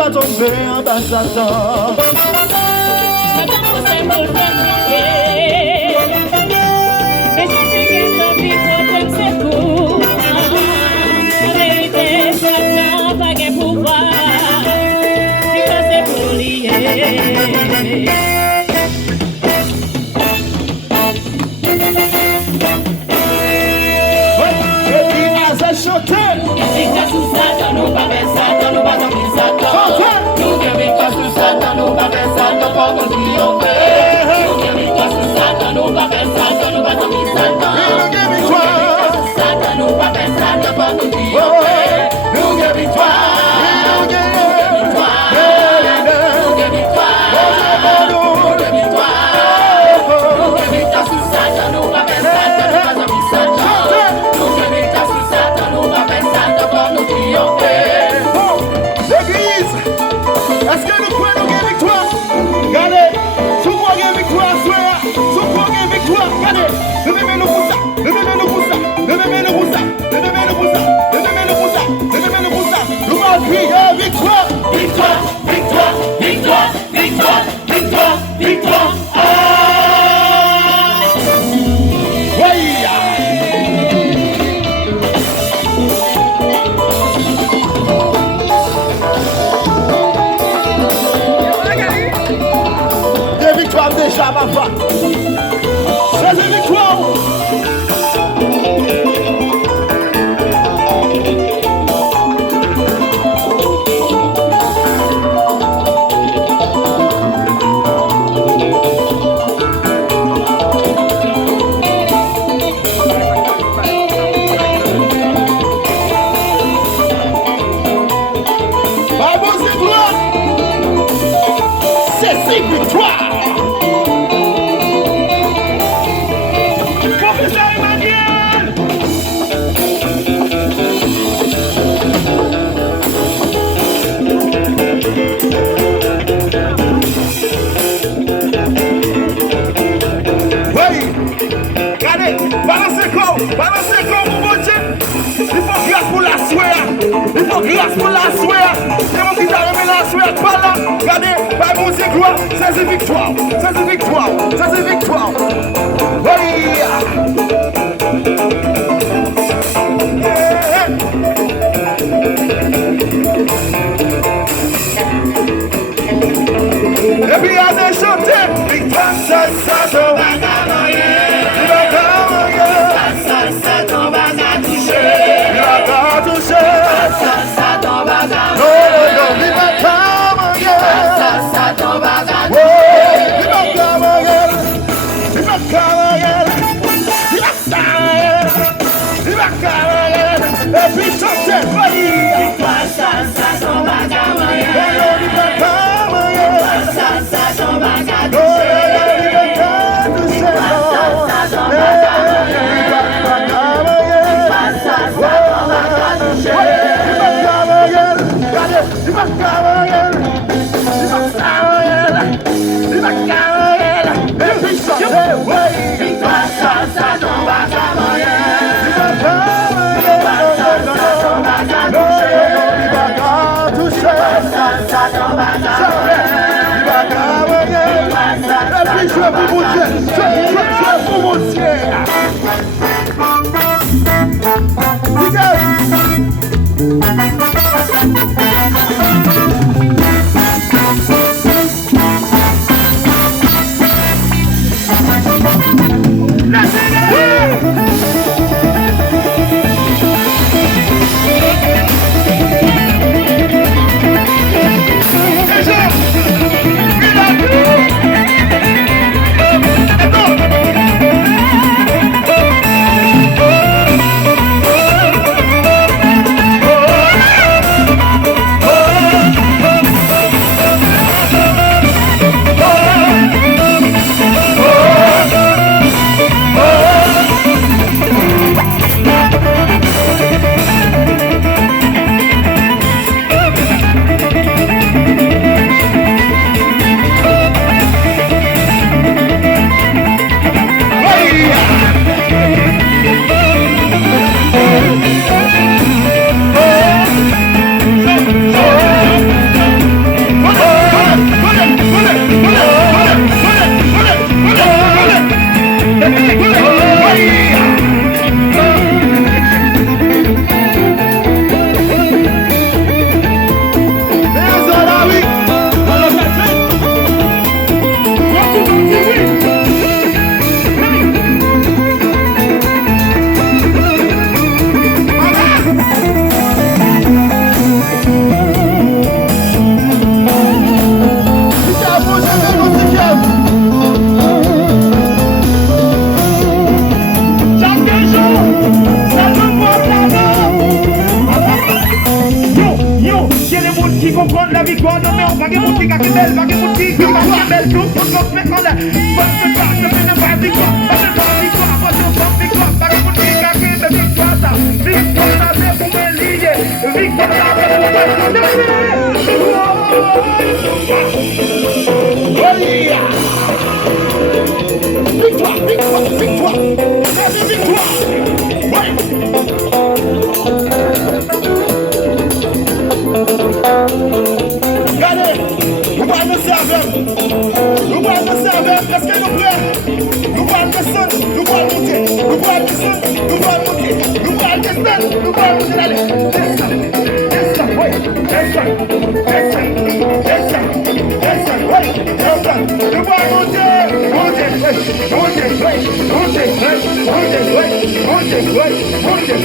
pas tomber en bas Satan. Mais je sais que ta vie pour c'est pour la vérité, Satan pas de pouvoir, c'est pour lier. Déjà, papa. C'est une victoire. C'est une victoire. Balancez comme mon Dieu. Il faut grâce pour la soie. Il faut grâce pour la soie. C'est mon qui t'a remis la soie. Pas là. Regardez, par mon Dieu, gloire. C'est une victoire. C'est une victoire. C'est une victoire. Oui. Et puis, à des chanter. Victoire, c'est ça, ton donne la victoire, non mais on va que pour qui qui belle, va que pour qui qui va belle, tout pour qu'on fait qu'on a. Bonne victoire, ne fait pas victoire, pas victoire, pas victoire, pas pour qui qui victoire ça, victoire ça c'est pour me lier, victoire ça c'est pour me lier. Victoire, victoire, victoire, c'est victoire. Ouais. Regardez, nous allons nous servir. Nous allons nous servir. Est-ce que nous prêts? Nous allons descendre. Nous allons monter. Nous allons descendre. Nous allons monter. Nous allons descendre. Nous allons monter. Allez. Descendre. Oui. Descendre. Descendre. Descendre. Descendre. Oui. Descendre. Nous allons monter. Monter. Oui. Monter. Oui. Monter. Oui. Monter. Oui. Monter. Oui. Monter.